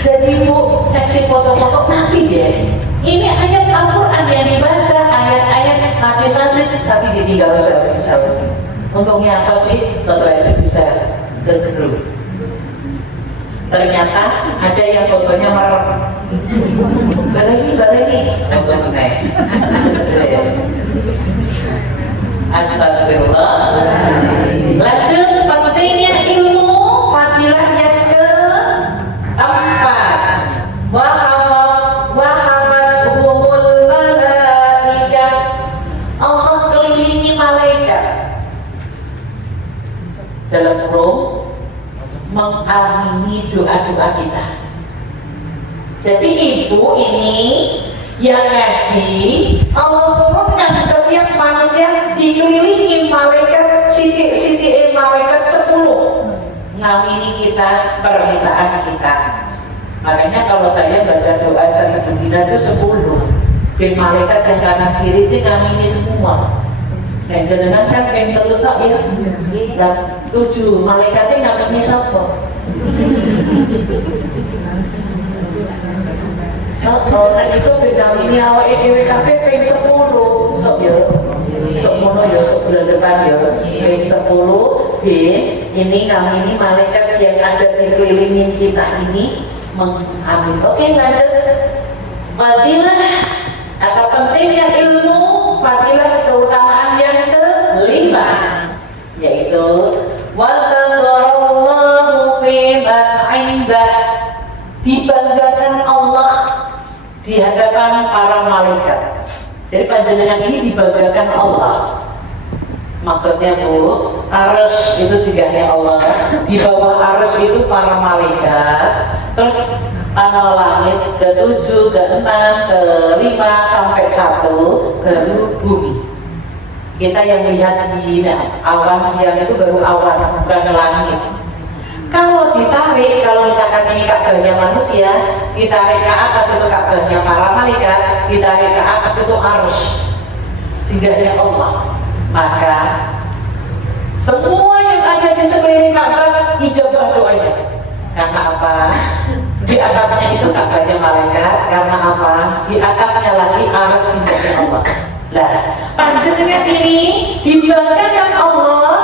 Jadi bu, seksi foto-foto nanti deh. Ini ayat Al-Quran yang dibaca, ayat-ayat hadis santri, tapi ditinggal selfie. Untungnya apa sih? Setelah itu bisa gergeru. Ternyata ada yang fotonya merem. Bareng-bareng Astagfirullah. Lanjut, pentingnya ilmu, fadilah yang keempat. Wahamat malaikah. Allah kelilingi malaikat dalam kurung mengamini doa-doa kita. Jadi ibu ini yang ngaji, Allah turunkan setiap manusia dikelilingi malaikat, siti-siti malaikat 10 ngamini kita, permintaan kita. Makanya kalau saya baca doa Sayyidina itu 10 bin malaikat yang kanan kiri itu ngamini semua. Nah, jenengan kan yang telu tak ya? Dan 7 malaikatnya ngamini sapa? Oh, nek iso beda ini awake dhewe kabeh ping 10 sok ya. Sok mono ya sok bulan depan ya. Ping 10 bin ini ngamini malaikat yang ada di kelilingin kita ini mengambil. Oke, lanjut. Fadilah atau pentingnya ilmu, fadilah keutamaan yang kelima, yaitu waqadallahu fi man 'indah, dibanggakan Allah di hadapan para malaikat. Jadi panjenengan ini dibanggakan Allah. Maksudnya Bu, arsy itu singgahnya Allah. Di bawah arsy itu para malaikat. Terus tanah langit ke-7, ke-6, ke-5 sampai 1 baru bumi. Kita yang lihat di awan siang itu baru awan, bukan langit. Kalau ditarik, kalau misalkan ini Ka'bahnya manusia, ditarik ke atas itu Ka'bahnya para malaikat, ditarik ke atas itu arsy singgahnya Allah. Maka semua yang ada di sekeliling Ka'bah ijabah doanya. Karena apa? Di atasnya itu Ka'bahnya malaikat. Karena apa? Di atasnya lagi arsy singgahnya Allah. Lah, panjenengan ini dibanggakan Allah.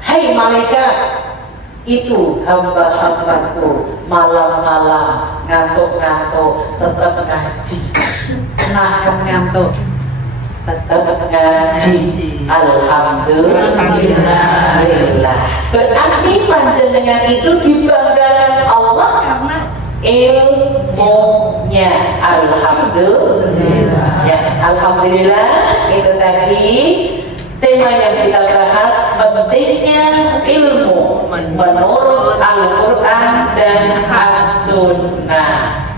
Hai malaikat, itu hamba-hambaku malam-malam ngantuk-ngantuk tetap ngaji. Nah, ngantuk tetap ngaji. Alhamdulillah. Berarti panjenengan itu dibanggakan Allah karena ilmunya. Alhamdulillah. Ya, alhamdulillah. Itu tadi tema yang kita bahas, pentingnya ilmu menurut Al-Quran dan As-Sunnah.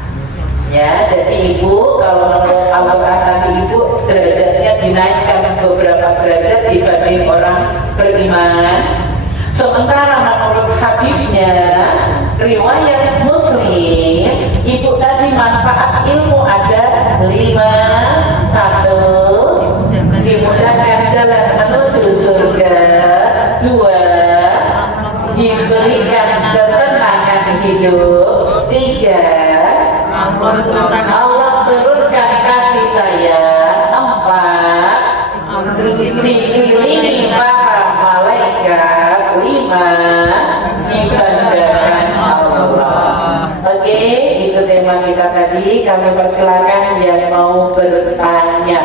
Ya, jadi Ibu kalau menurut Al-Quran tadi Ibu derajatnya dinaikkan beberapa derajat dibanding orang beriman. Sementara menurut hadisnya riwayat Muslim, Ibu tadi manfaat ilmu ada 5. 1, dimudahkan jalan menuju surga. 2, diberikan ketenangan hidup. 3, Allah turunkan kasih sayang. 4, dikelilingi para malaikat. 5, dibanggakan Allah. Oke, itu tema kita tadi. Kami persilakan yang mau bertanya.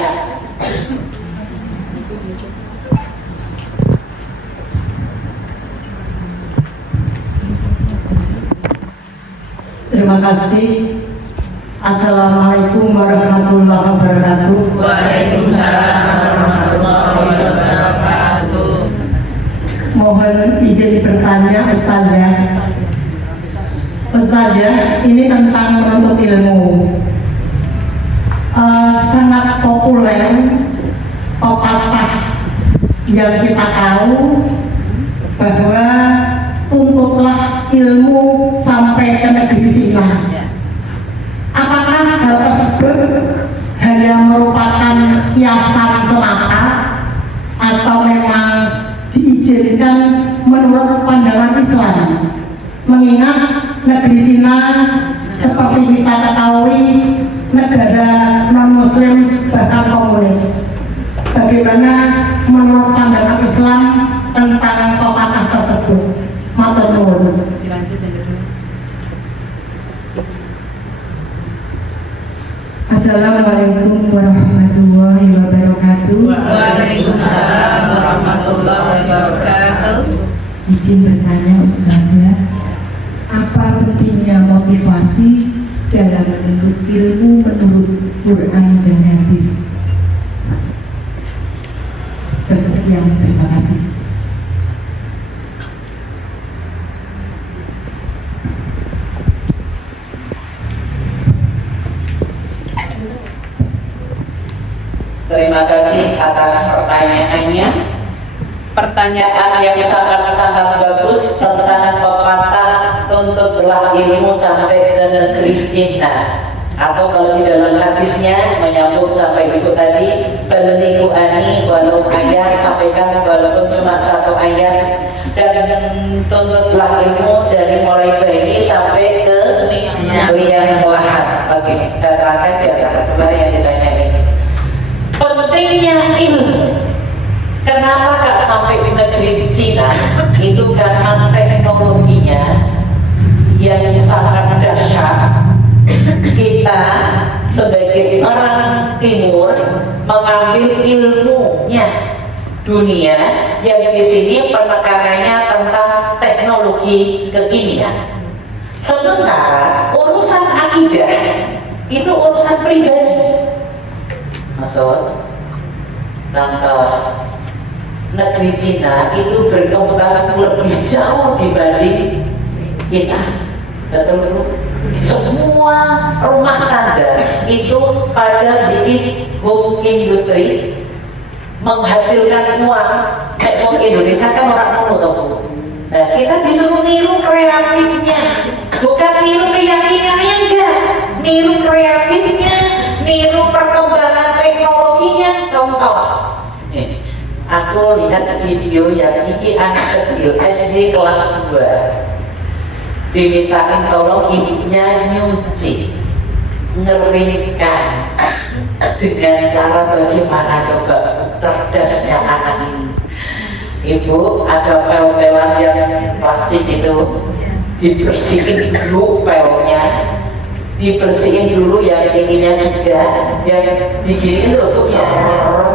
Terima kasih. Assalamualaikum warahmatullahi wabarakatuh. Waalaikumsalam warahmatullahi wabarakatuh. Mohon izin bertanya Ustazah. Ustazah, ini tentang menuntut ilmu. Sangat populer pepatah yang kita tahu bahwa tuntutlah ilmu sampai ke negeri Cina. Apakah hal tersebut hanya merupakan kiasan semata atau memang diizinkan menurut pandangan Islam? Mengingat negeri Cina seperti kita ketahui negara non-muslim bahkan komunis. Bagaimana menurut pandangan Islam tentang pepatah tersebut? Matur nuwun. Assalamualaikum warahmatullahi wabarakatuh. Waalaikumsalam warahmatullahi wabarakatuh. Izin bertanya Ustazah, apa pentingnya motivasi dalam menuntut ilmu menurut Quran dan hadis? Sekian, terima kasih. Terima kasih atas pertanyaannya. Pertanyaan yang sangat-sangat bagus tentang pepatah tuntutlah ilmu sampai ke negeri Cina. Atau kalau di dalam hadisnya menyambung sampai itu tadi, balighu ani walau ayat, sampaikan walaupun cuma 1 ayat, dan tuntutlah ilmu dari mulai bayi sampai ke yang lahat. Oke, katakan di antara dua yang ditanya ini. Pentingnya ilmu. Kenapa Kak sampai di negeri Cina? Itu karena teknologinya yang sangat dahsyat mengambil ilmunya dunia yang di sini penekanannya tentang teknologi kekinian. Sementara urusan akidah itu urusan pribadi. Maksud contoh negeri Cina itu berkembang lebih jauh dibanding kita. Betul? Semua rumah tangga itu pada bikin home industry menghasilkan uang. Kayak Indonesia kan orang ngono. Nah, kita disuruh niru kreatifnya, bukan niru keyakinannya, enggak. Niru kreatifnya, niru perkembangan teknologinya. Contoh, aku lihat video yang ini anak kecil SD kelas 2 dimintain tolong ibunya nyuci, ngeringkan dengan cara bagaimana coba cerdasnya anak ini. Ibu ada pel-pelan yang plastik itu dibersihin dulu pelnya, dibersihin dulu yang ininya juga, yang begini itu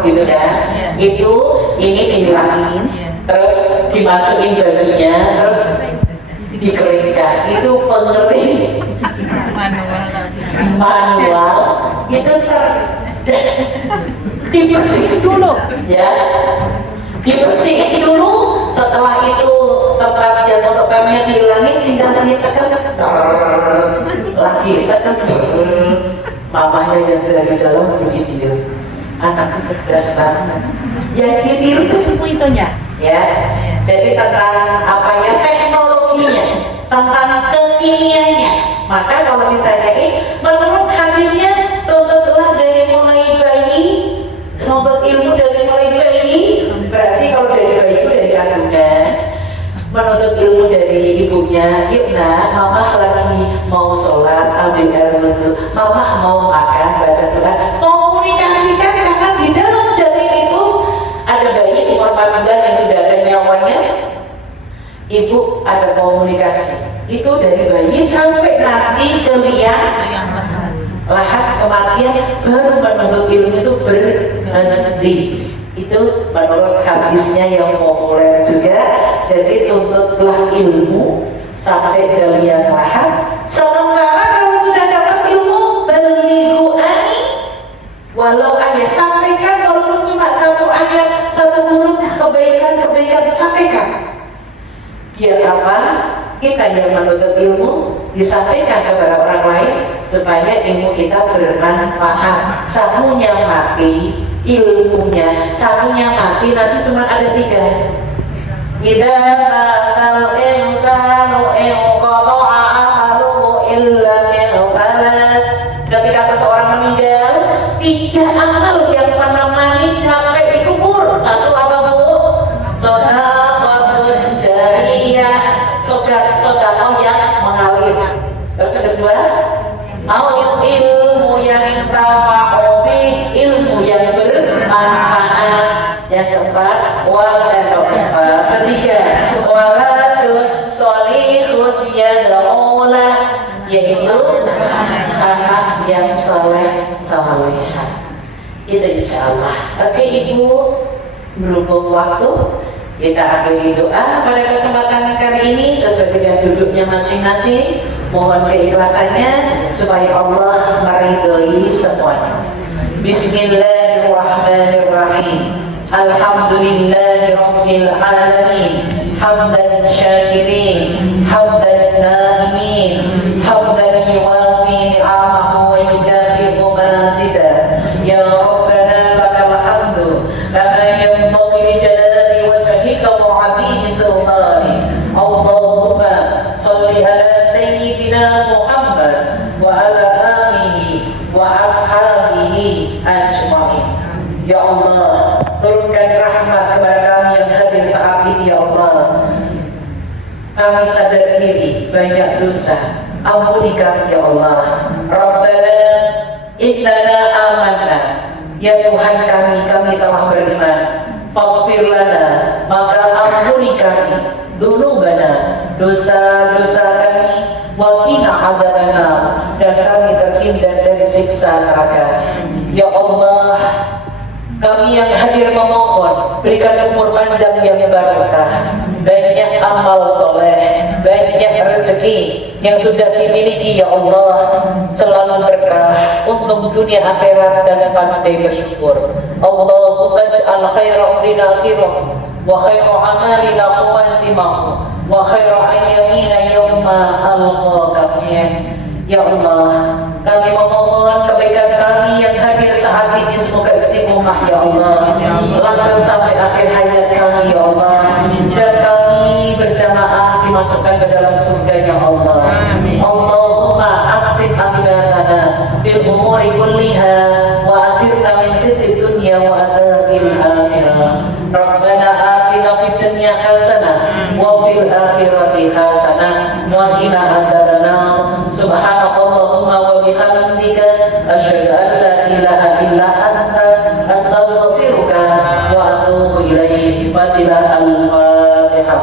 gitu kan. Itu ini dihilangin, terus dimasukin bajunya, terus dikeringkan. Itu pengering manual, itu cerdas. Dibersihin dulu ya, dibersihin dulu. Setelah itu tempat yang untuk pelnya dihilangin, tinggal ditekan lagi, ditekan mamanya yang dari dalam begitu. Anak cerdas banget. Yang ditiru itu itunya ya. Jadi tentang apanya, teknologinya, tentang kekiniannya. Maka kalau ditanyai, menurut hadisnya tuntutlah dari mulai bayi, menuntut ilmu dari mulai bayi. Berarti kalau dari bayi itu dari kandungan, menuntut ilmu dari ibunya. Yuk nak, mama lagi mau sholat, ambil air wudhu, mama mau makan, baca doa. Komunikasikan, karena di dalam janin itu ada bayi umur 4 bulan yang sudah ada nyawanya. Ibu ada komunikasi. Itu dari bayi sampai nanti ke liang lahat kematian, baru menuntut ilmu itu berhenti. Itu menurut hadisnya yang populer juga. Jadi tuntutlah ilmu sampai ke liang lahat. Sementara kalau sudah dapat ilmu, balighu ani walau ayat, sampaikan walaupun cuma satu ayat, satu huruf kebaikan sampaikan. Biar apa? Kita yang menuntut ilmu disampaikan kepada orang lain supaya ilmu kita bermanfaat. Samunya mati, ilmunya, samunya mati, nanti cuma ada 3. Idza matal insanu inqata'a amaluhu illa min thalas. Ketika seseorang meninggal, 3 amal yang menemani sampai dikubur. 1 apa Bu? Shadaqatun jariyah, sedekah yang mengalir. Terus yang kedua, au ilmu yang intafa'u bi, ilmu yang bermanfaat. Yang keempat, ketiga, waladun sholihun yad'ulah, yaitu anak yang soleh-solehah. Itu insyaallah. Oke Ibu, berhubung waktu, kita akhiri doa pada kesempatan kali ini sesuai dengan duduknya masing-masing. Mohon keikhlasannya supaya Allah meridhoi semuanya. Bismillahirrahmanirrahim. Alhamdulillahirabbil alamin. Hamdan syakirin, hamdan naimin, hamdan yuwafi ni'amahu wa yukafi'u mazida. Ya Rabbana lakal hamdu kama yanbaghi li jalali wajhika wa 'azimi sultani. Allahumma shalli ala sayyidina Muhammad wa ala alihi wa ashabihi ajma'in. Ya Allah, turunkan rahmat kepada kami yang hadir saat ini ya Allah. Kami sadar diri banyak dosa, ampuni kami ya Allah. Rabbana innana amanna, ya Tuhan kami telah beriman. Faghfir lana, maka ampuni kami dzunubana, dosa-dosa kami, wa qina adzabannar, dan kami terhindar dari siksa neraka. Ya Allah, Kami yang hadir memohon, berikan umur panjang yang barokah, banyak amal soleh, banyak rezeki yang sudah dimiliki ya Allah, selalu berkah untuk dunia akhirat dan pandai bersyukur. Allahumma ij'al khaira umrina akhirah wa khaira amalina khawatimah wa khaira ayyamina yawma alqaka fih. Ya Allah, kami memohon kebaikan kami yang hadir saat ini semoga istiqomah ya Allah, langgeng sampai akhir hayat kami ya Allah, dan kami berjamaah dimasukkan ke dalam surga ya Allah. Allahumma aqsid aqibatana fil umuri kulliha wa asirna min khizyi dunya wa adzabil akhirah. Rabbana atina fid dunya hasanah wa fil akhirati hasanah wa qina adzabannar. Subhanallahumma wa bihamdika asyhadu an la ilaha illa anta astaghfiruka wa atubu ilaik. Fatiha al-Fatihah.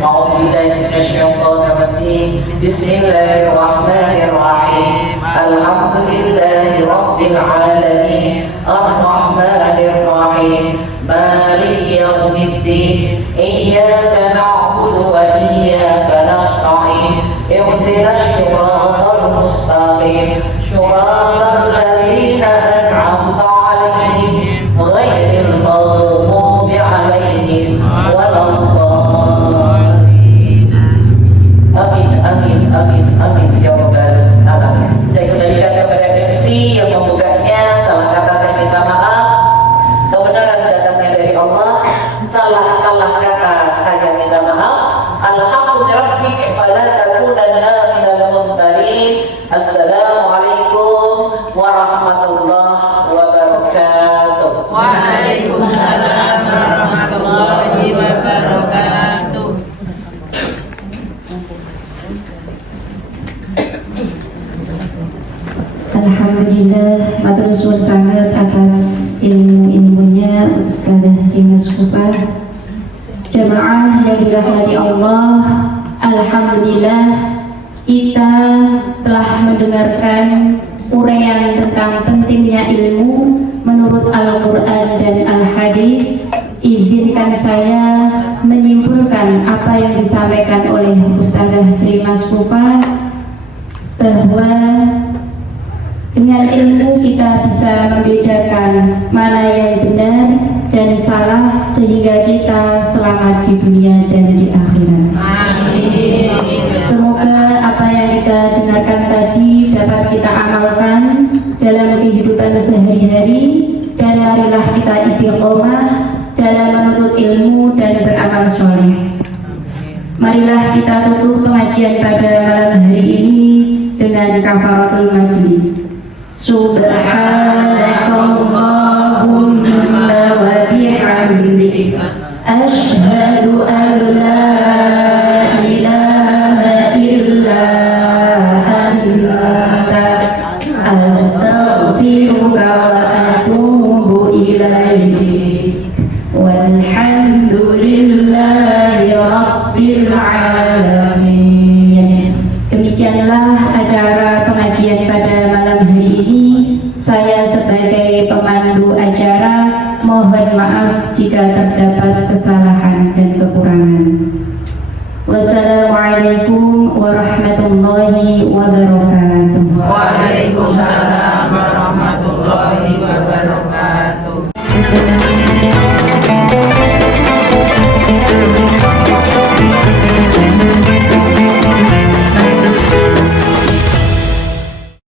A'udzu billahi minasy syaithanir rajim. Bismillahirrahmanirrahim. Alhamdulillahi rabbil alamin. Ar-rahmanir rahim. Maliki yaumiddin. Iyyaka na'budu wa iyyaka nasta'in. اهدنا الصراط المستقيم صراط الذين أنعمت عليهم غير المغضوب عليهم ولا الضالين. Amin, amin, amin, amin ya rabbal alamin. Saya kembalikan kepada MC yang membukanya. Salah kata saya minta maaf. Kebenaran datangnya dari Allah. Salah kata saya minta maaf. Alhamdulillah fala takunanna minal mumtarin. Assalamualaikum warahmatullahi wabarakatuh. Waalaikumsalam warahmatullahi wabarakatuh. Alhamdulillah, matur suwun sangat atas ilmu-ilmunya Ustazah Sri Maskupa. Jemaah yang dirahmati Allah, alhamdulillah kita telah mendengarkan uraian tentang pentingnya ilmu menurut Al-Quran dan Al-Hadis. Izinkan saya menyimpulkan apa yang disampaikan oleh Ustazah Sri Maskupa, bahwa dengan ilmu kita bisa membedakan mana yang benar dan salah sehingga kita selamat di dunia dan di akhirat. Amin. Semoga apa yang kita dengarkan tadi dapat kita amalkan dalam kehidupan sehari-hari, dan marilah kita istiqomah dalam menuntut ilmu dan beramal soleh. Marilah kita tutup pengajian pada malam hari ini dengan kafaratul majlis. Subhanakallahumma wa bihamdika asyhadu an la ilaha illa anta astaghfiruka wa atubu ilaik. Walhamdulillahi rabbil alamin. Demikianlah acara pengajian pada malam hari ini. Saya sebagai pemandu acara mohon maaf jika terdapat kesalahan dan